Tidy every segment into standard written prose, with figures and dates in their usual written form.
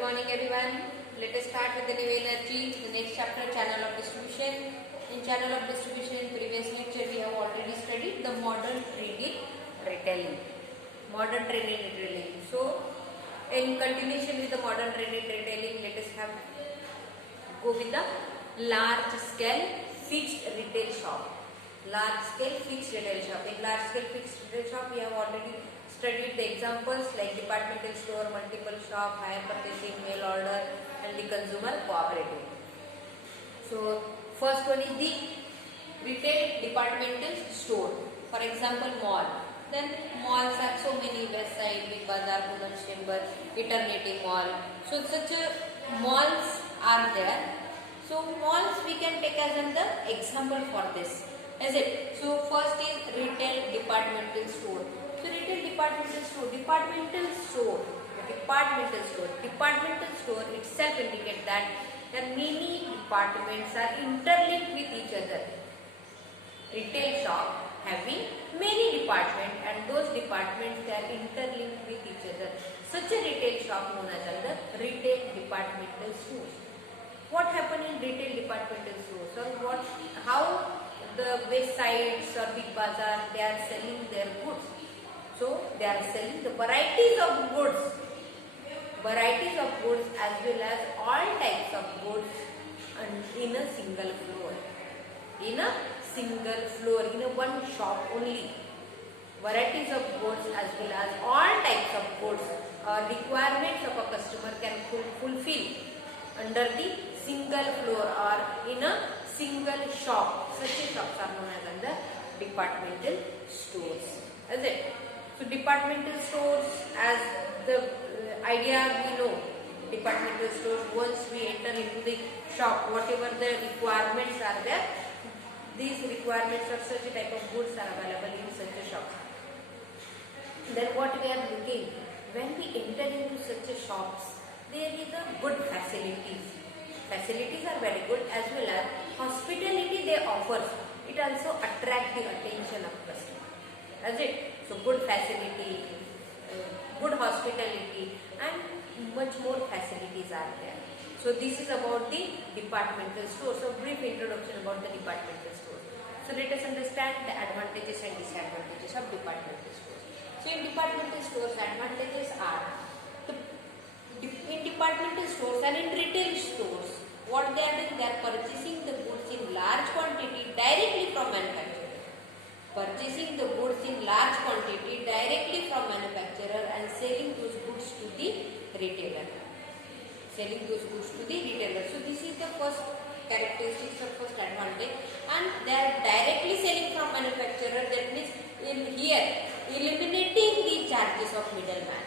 morning everyone. Let us start with the new energy. The next chapter, channel of distribution. In channel of distribution, in previous lecture we have already studied the modern trading retailing. Modern trading retailing. So, in continuation with the modern trading retailing, let us go with the large scale fixed retail shop. Large scale fixed retail shop. In large scale fixed retail shop, we have already studied the examples like departmental store, multiple shop, hire purchasing, mail order, and the consumer cooperative. So, first one is the retail departmental store. For example, mall. Then malls are so many: Westside, Big Bazaar, Poonam Chamber, Eternity Mall. So, such malls are there. So, malls we can take as an the example for this. Is it? So, first is retail departmental store. So, retail departmental store itself indicates that the many departments are interlinked with each other. Retail shop having many departments and those departments they are interlinked with each other. Such a retail shop known as the retail departmental store. What happened in retail departmental stores? So, how the Westsides or Big Bazaar they are selling their goods. So, they are selling the varieties of goods as well as all types of goods in a single floor. In a one shop only. Varieties of goods as well as all types of goods or requirements of a customer can fulfill under the single floor or in a single shop. Such shops are known as the departmental stores. Is it? So, departmental stores, as the idea we know, departmental stores, once we enter into the shop, whatever the requirements are there, these requirements of such a type of goods are available in such a shop. Then what we are looking, when we enter into such a shops, there is a good facilities. Facilities are very good as well as hospitality they offer. It also attracts the attention of customer. Is it? So, good facility, good hospitality and much more facilities are there. So, this is about the departmental store. So, brief introduction about the departmental store. So, let us understand the advantages and disadvantages of departmental stores. So, in departmental stores, advantages are in departmental stores and in retail stores, what they are doing, they are purchasing the goods in large quantity directly from manufacturer. Purchasing the goods in large quantity directly from manufacturer and selling those goods to the retailer. So, this is the first characteristic or first advantage, and they are directly selling from manufacturer. That means in here eliminating the charges of middleman.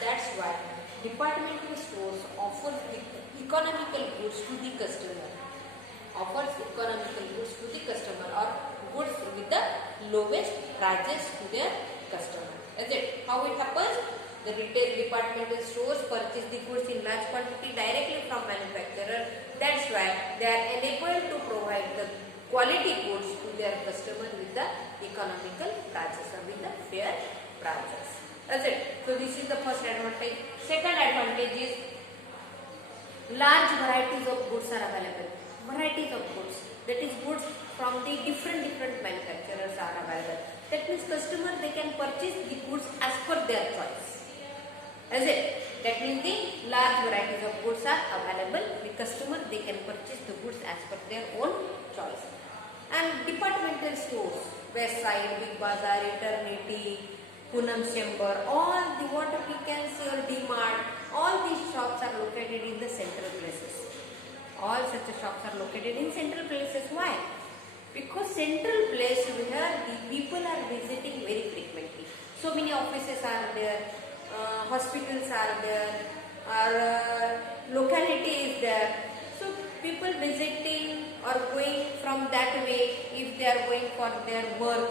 That's why departmental stores offers economical goods to the customer. Or goods with the lowest prices to their customer. Is it? How it happens? The retail departmental stores purchase the goods in large quantity directly from manufacturer. That's why they are enabled to provide the quality goods to their customer with the economical prices or with the fair prices. Is it? So, this is the first advantage. Second advantage is large varieties of goods are available. Varieties of goods, that is goods from the different manufacturers are available. That means customer they can purchase the goods as per their choice. Is it? That means the large varieties of goods are available. The customer they can purchase the goods as per their own choice. And departmental stores, Westside, Big Bazaar, Eternity, Poonam Chamber, all the what we can say or D-Mart, all these shops are located in the central places. All such shops are located in central places. Why? Because central place where the people are visiting very frequently. So many offices are there, hospitals are there, our locality is there. So people visiting or going from that way, if they are going for their work,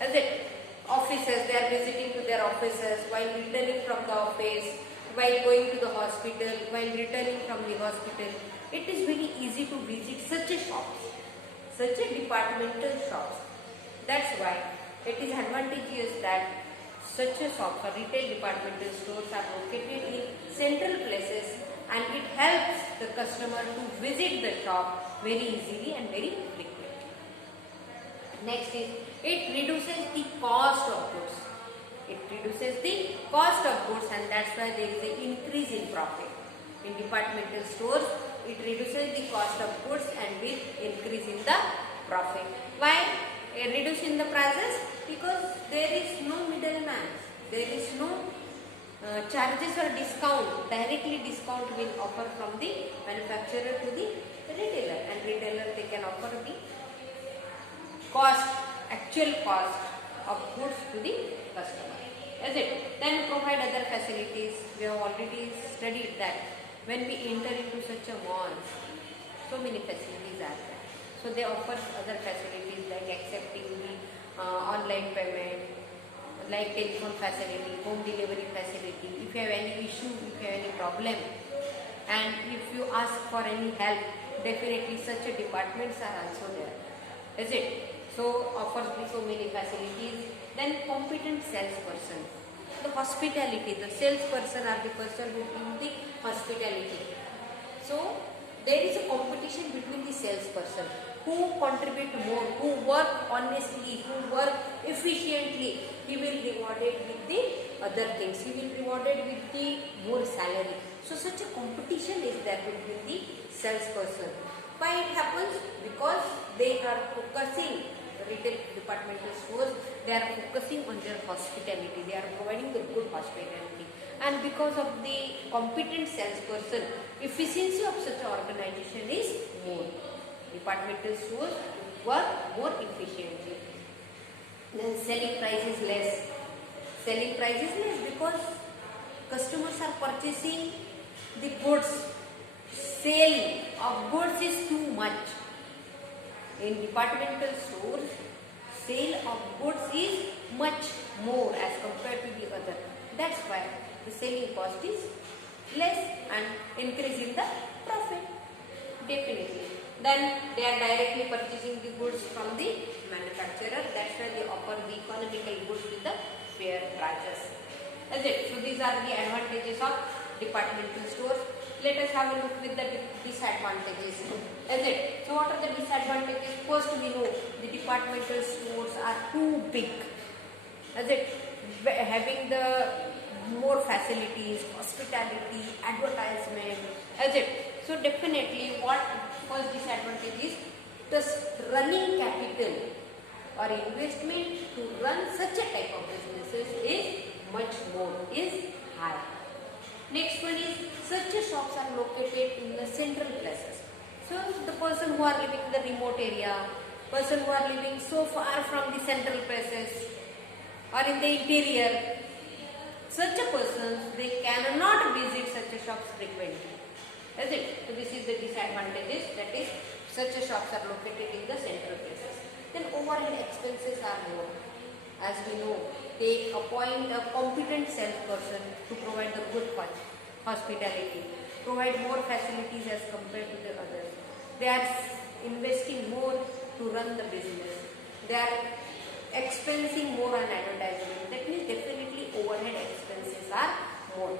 as it offices, they are visiting to their offices while returning from the office, while going to the hospital, while returning from the hospital. It is very easy to visit such a shops, departmental shops. That's why it is advantageous that such a shops or retail departmental stores are located in central places, and it helps the customer to visit the shop very easily and very frequently. Next is, it reduces the cost of goods. It reduces the cost of goods, and that's why there is an increase in profit. In departmental stores, it reduces the cost of goods and will increase in the profit. Why? A reduce in the prices? Because there is no middleman. There is no charges or discount. Directly discount will offer from the manufacturer to the retailer, and retailer they can offer the cost, actual cost of goods to the customer. Is it? Then provide other facilities. We have already studied that when we enter into such a mall, so many facilities are there. So they offer other facilities like accepting the online payment, like telephone facility, home delivery facility. If you have any issue, if you have any problem, and if you ask for any help, definitely such a departments are also there. Is it? So offers me so many facilities. Then competent salesperson. The hospitality, the salesperson are the person who give the hospitality. So there is a competition between the salesperson who contribute more, who work honestly, who work efficiently. He will rewarded with the other things. He will rewarded with the more salary. So such a competition is there between the salesperson. Why it happens? Because they are focusing, retail departmental stores, they are focusing on their hospitality. They are providing the good hospitality. And because of the competent salesperson, efficiency of such an organization is more. Departmental stores work more efficiently. Then selling price is less. Selling price is less because customers are purchasing the goods. Sale of goods is too much. In departmental stores, sale of goods is much more as compared to the other. That's why the selling cost is less and increase in the profit. Definitely. Then they are directly purchasing the goods from the manufacturer. That's why they offer the economical goods with the fair prices. Is it? So these are the advantages of departmental stores. Let us have a look with the disadvantages. Is it? So what are the disadvantages? First we know the departmental stores are too big. Is it? Having the more facilities, hospitality, advertisement. Is it? So definitely what first disadvantage is, the running capital or investment to run such a type of businesses is much more, is high. Next one is, such shops are located in the central places. So the person who are living in the remote area, person who are living so far from the central places or in the interior, such a person, they cannot visit such a shops frequently. Is it? So this is the disadvantages, that is such a shops are located in the central places. Then overhead expenses are more. As we know, they appoint a competent salesperson to provide the good hospitality, provide more facilities as compared to the others. They are investing more to run the business. They are expensing more on advertisement. That means definitely overhead expenses are more.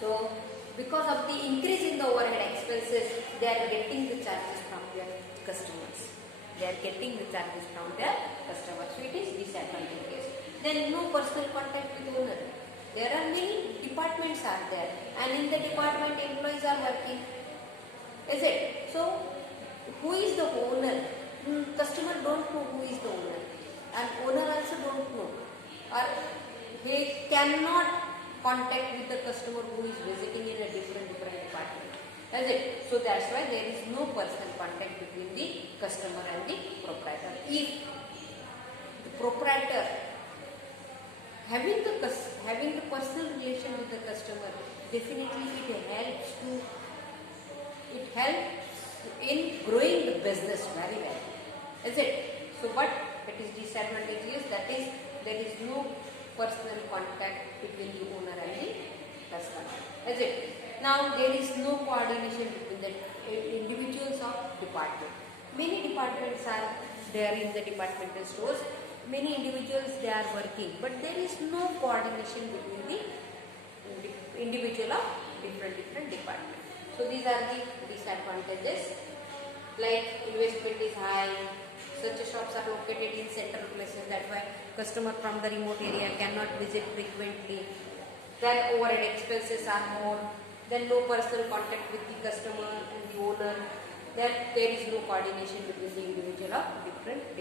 So because of the increase in the overhead expenses, they are getting the charges from their customers. They are getting the charges from their customers. So it is disadvantages. Then no personal contact with owner. There are many departments are there, and in the department employees are working. Is it? So who is the owner? Customer don't know who is the owner, and owner also don't know, or they cannot contact with the customer who is visiting in a different department. Is it? So that's why there is no personal contact between the customer and the proprietor. If the proprietor having the personal relation with the customer, definitely it helps in growing the business very well. Is it? So what it is disadvantage is, that is there is no personal contact between the owner and the customer. Is it? Now there is no coordination between the individuals of department. Many departments are there in the departmental stores. many individuals they are working, but there is no coordination between the individual of different departments. So these are the disadvantages. Like investment is high, such shops are located in central places, that's why customer from the remote area cannot visit frequently. Then overhead expenses are more, then no personal contact with the customer and the owner, then there is no coordination between the individual of different